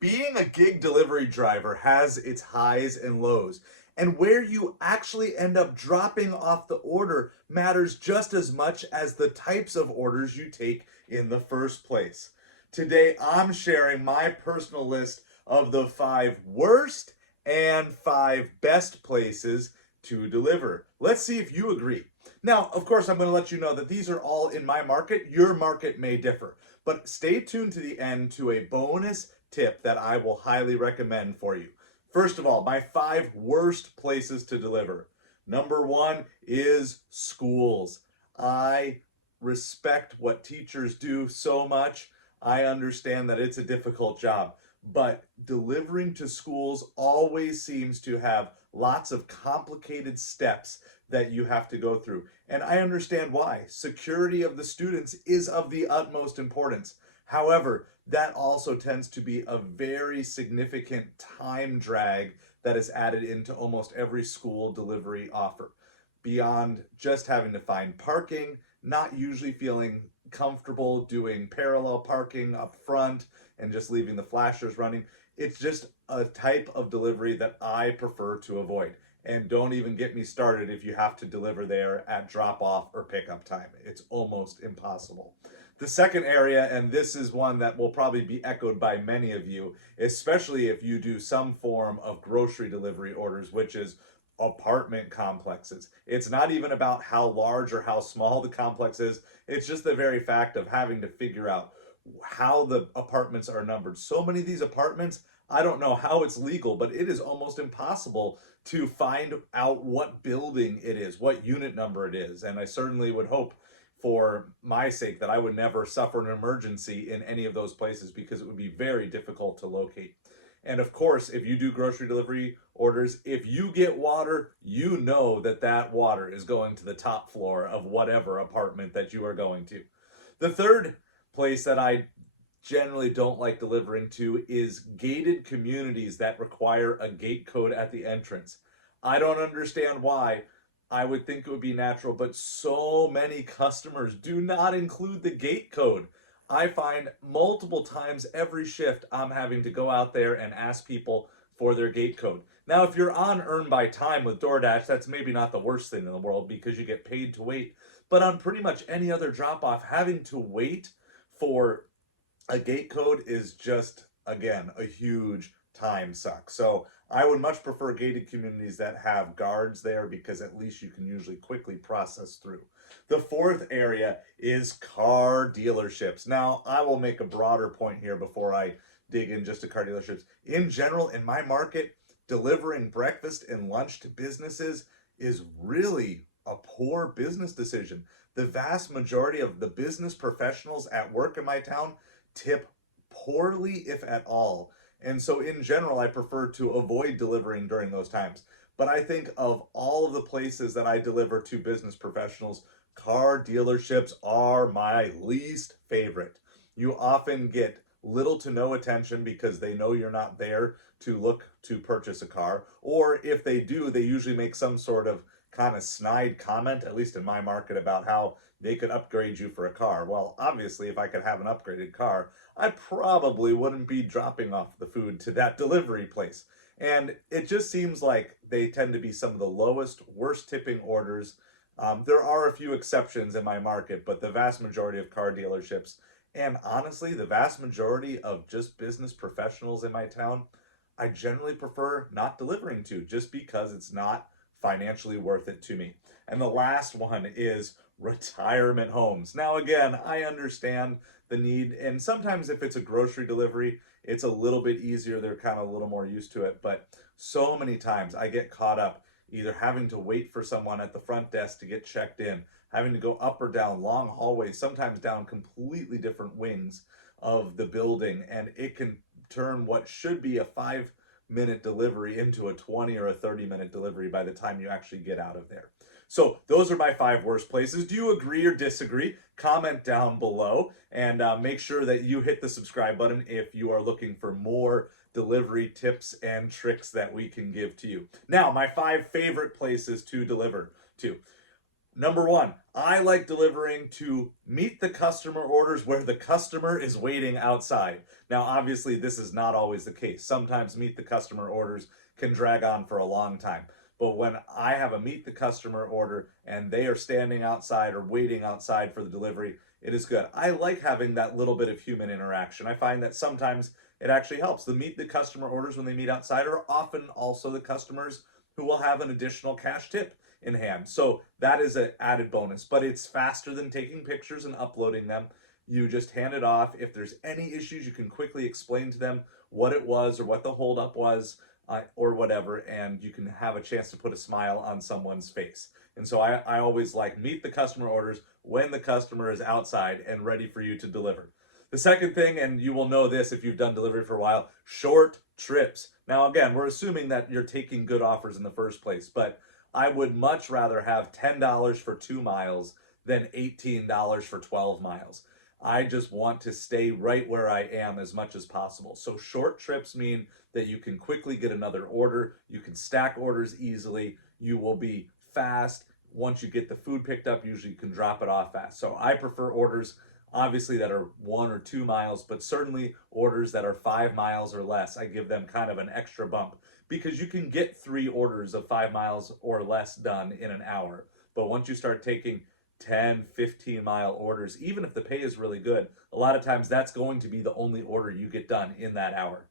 Being a gig delivery driver has its highs and lows, and where you actually end up dropping off the order matters just as much as the types of orders you take in the first place. Today, I'm sharing my personal list of the 5 worst and 5 best places to deliver. Let's see if you agree. Now, of course, I'm going to let you know that these are all in my market. Your market may differ, but stay tuned to the end to a bonus tip that I will highly recommend for you. First of all, my 5 worst places to deliver. Number 1 is schools. I respect what teachers do so much. I understand that it's a difficult job, but delivering to schools always seems to have lots of complicated steps that you have to go through. And I understand why. Security of the students is of the utmost importance. However, that also tends to be a very significant time drag that is added into almost every school delivery offer. Beyond just having to find parking, not usually feeling comfortable doing parallel parking up front and just leaving the flashers running. It's just a type of delivery that I prefer to avoid. And don't even get me started if you have to deliver there at drop off or pickup time. It's almost impossible. The second area, and this is one that will probably be echoed by many of you, especially if you do some form of grocery delivery orders, which is apartment complexes. It's not even about how large or how small the complex is. It's just the very fact of having to figure out how the apartments are numbered. So many of these apartments, I don't know how it's legal, but it is almost impossible to find out what building it is, what unit number it is. And I certainly would hope for my sake that I would never suffer an emergency in any of those places because it would be very difficult to locate. And of course, if you do grocery delivery orders, if you get water, you know that that water is going to the top floor of whatever apartment that you are going to. The third place that I generally don't like delivering to is gated communities that require a gate code at the entrance. I don't understand why. I would think it would be natural, but so many customers do not include the gate code. I find multiple times every shift I'm having to go out there and ask people for their gate code. Now, if you're on Earn by Time with DoorDash, that's maybe not the worst thing in the world because you get paid to wait. But on pretty much any other drop off, having to wait for a gate code is just, again, a huge time suck. So I would much prefer gated communities that have guards there because at least you can usually quickly process through. The fourth area is car dealerships. Now, I will make a broader point here before I dig in just to car dealerships. In general, in my market, delivering breakfast and lunch to businesses is really a poor business decision. The vast majority of the business professionals at work in my town tip poorly, if at all. And so in general, I prefer to avoid delivering during those times. But I think of all of the places that I deliver to business professionals, car dealerships are my least favorite. You often get little to no attention because they know you're not there to look to purchase a car. Or if they do, they usually make some sort of kind of snide comment, at least in my market, about how they could upgrade you for a car. Well, obviously, if I could have an upgraded car, I probably wouldn't be dropping off the food to that delivery place. And it just seems like they tend to be some of the lowest, worst tipping orders. There are a few exceptions in my market, but the vast majority of car dealerships, and honestly, the vast majority of just business professionals in my town, I generally prefer not delivering to just because it's not financially worth it to me. And the last one is retirement homes. Now, again, I understand the need, and sometimes if it's a grocery delivery, it's a little bit easier. They're kind of a little more used to it. But so many times I get caught up either having to wait for someone at the front desk to get checked in, having to go up or down long hallways, sometimes down completely different wings of the building, and it can turn what should be a 5-minute delivery into a 20 or a 30-minute delivery by the time you actually get out of there. So those are my 5 worst places. Do you agree or disagree? Comment down below and make sure that you hit the subscribe button if you are looking for more delivery tips and tricks that we can give to you. Now, my 5 favorite places to deliver to. Number one, I like delivering to meet the customer orders where the customer is waiting outside. Now, obviously, this is not always the case. Sometimes meet the customer orders can drag on for a long time. But when I have a meet the customer order and they are standing outside or waiting outside for the delivery, it is good. I like having that little bit of human interaction. I find that sometimes it actually helps. The meet the customer orders when they meet outside are often also the customers who will have an additional cash tip in hand. So that is an added bonus, but it's faster than taking pictures and uploading them. You just hand it off. If there's any issues, you can quickly explain to them what it was or what the holdup was or whatever, and you can have a chance to put a smile on someone's face. And so I always like meet the customer orders when the customer is outside and ready for you to deliver. The second thing, and you will know this if you've done delivery for a while, short trips. Now, again, we're assuming that you're taking good offers in the first place, but I would much rather have $10 for 2 miles than $18 for 12 miles. I just want to stay right where I am as much as possible. So short trips mean that you can quickly get another order. You can stack orders easily. You will be fast. Once you get the food picked up, usually you can drop it off fast. So I prefer orders obviously that are 1 or 2 miles, but certainly orders that are 5 miles or less. I give them kind of an extra bump because you can get 3 orders of 5 miles or less done in an hour. But once you start taking 10, 15 mile orders, even if the pay is really good, a lot of times that's going to be the only order you get done in that hour.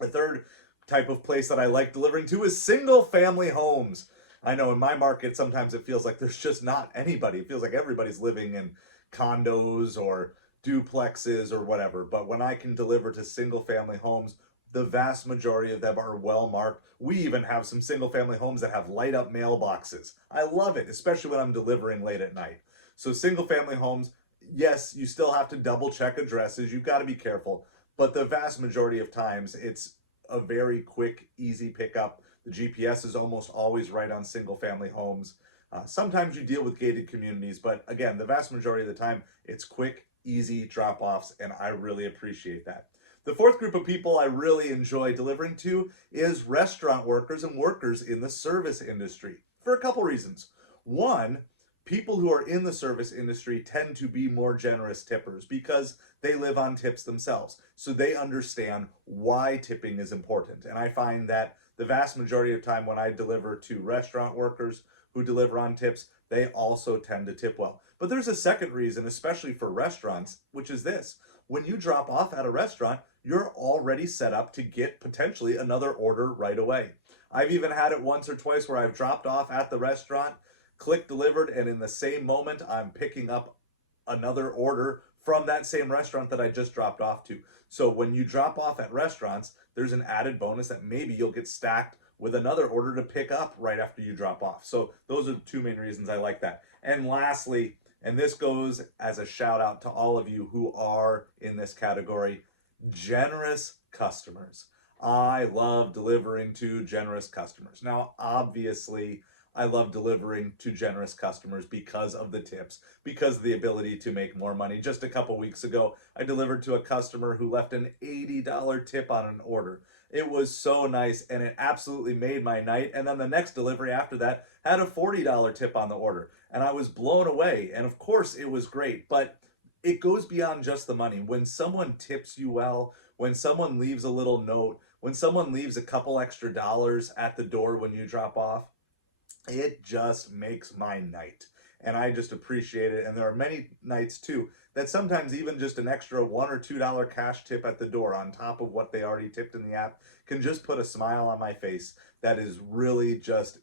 The third type of place that I like delivering to is single family homes. I know in my market, sometimes it feels like there's just not anybody. It feels like everybody's living in condos or duplexes or whatever. But when I can deliver to single family homes, the vast majority of them are well marked. We even have some single family homes that have light up mailboxes. I love it, especially when I'm delivering late at night. So single family homes, yes, you still have to double check addresses. You've got to be careful. But the vast majority of times, it's a very quick, easy pickup. The GPS is almost always right on single family homes. Sometimes you deal with gated communities, but again, the vast majority of the time, it's quick, easy drop offs, and I really appreciate that. The fourth group of people I really enjoy delivering to is restaurant workers and workers in the service industry for a couple reasons. One, people who are in the service industry tend to be more generous tippers because they live on tips themselves. So they understand why tipping is important. And I find that the vast majority of time when I deliver to restaurant workers who deliver on tips, they also tend to tip well. But there's a second reason, especially for restaurants, which is this. When you drop off at a restaurant, you're already set up to get potentially another order right away. I've even had it once or twice where I've dropped off at the restaurant, click delivered, and in the same moment, I'm picking up another order from that same restaurant that I just dropped off to. So when you drop off at restaurants, there's an added bonus that maybe you'll get stacked with another order to pick up right after you drop off. So those are the two main reasons I like that. And lastly, and this goes as a shout out to all of you who are in this category, generous customers. I love delivering to generous customers. Now, obviously, I love delivering to generous customers because of the tips, because of the ability to make more money. Just a couple weeks ago, I delivered to a customer who left an $80 tip on an order. It was so nice and it absolutely made my night. And then the next delivery after that had a $40 tip on the order. And I was blown away. And of course, it was great, but it goes beyond just the money. When someone tips you well, when someone leaves a little note, when someone leaves a couple extra dollars at the door when you drop off, it just makes my night. And I just appreciate it. And there are many nights too that sometimes even just an extra $1 or $2 cash tip at the door on top of what they already tipped in the app can just put a smile on my face that is really just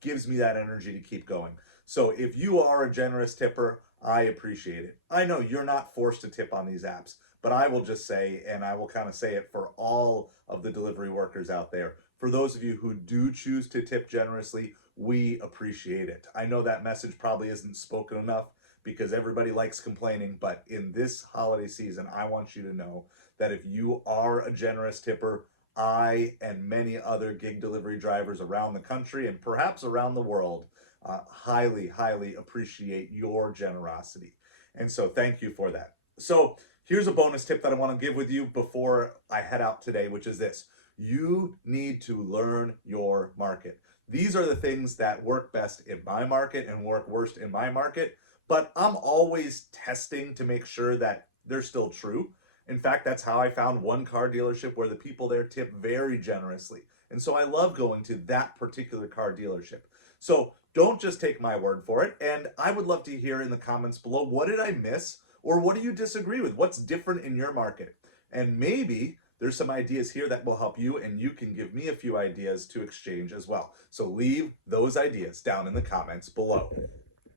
gives me that energy to keep going. So if you are a generous tipper, I appreciate it. I know you're not forced to tip on these apps, but I will just say, and I will kind of say it for all of the delivery workers out there, for those of you who do choose to tip generously, we appreciate it. I know that message probably isn't spoken enough because everybody likes complaining, but in this holiday season, I want you to know that if you are a generous tipper, I and many other gig delivery drivers around the country and perhaps around the world highly, highly appreciate your generosity. And so thank you for that. So here's a bonus tip that I want to give with you before I head out today, which is this. You need to learn your market. These are the things that work best in my market and work worst in my market, but I'm always testing to make sure that they're still true. In fact, that's how I found one car dealership where the people there tip very generously. And so I love going to that particular car dealership. So don't just take my word for it. And I would love to hear in the comments below, what did I miss? Or what do you disagree with? What's different in your market? And maybe there's some ideas here that will help you, and you can give me a few ideas to exchange as well. So leave those ideas down in the comments below.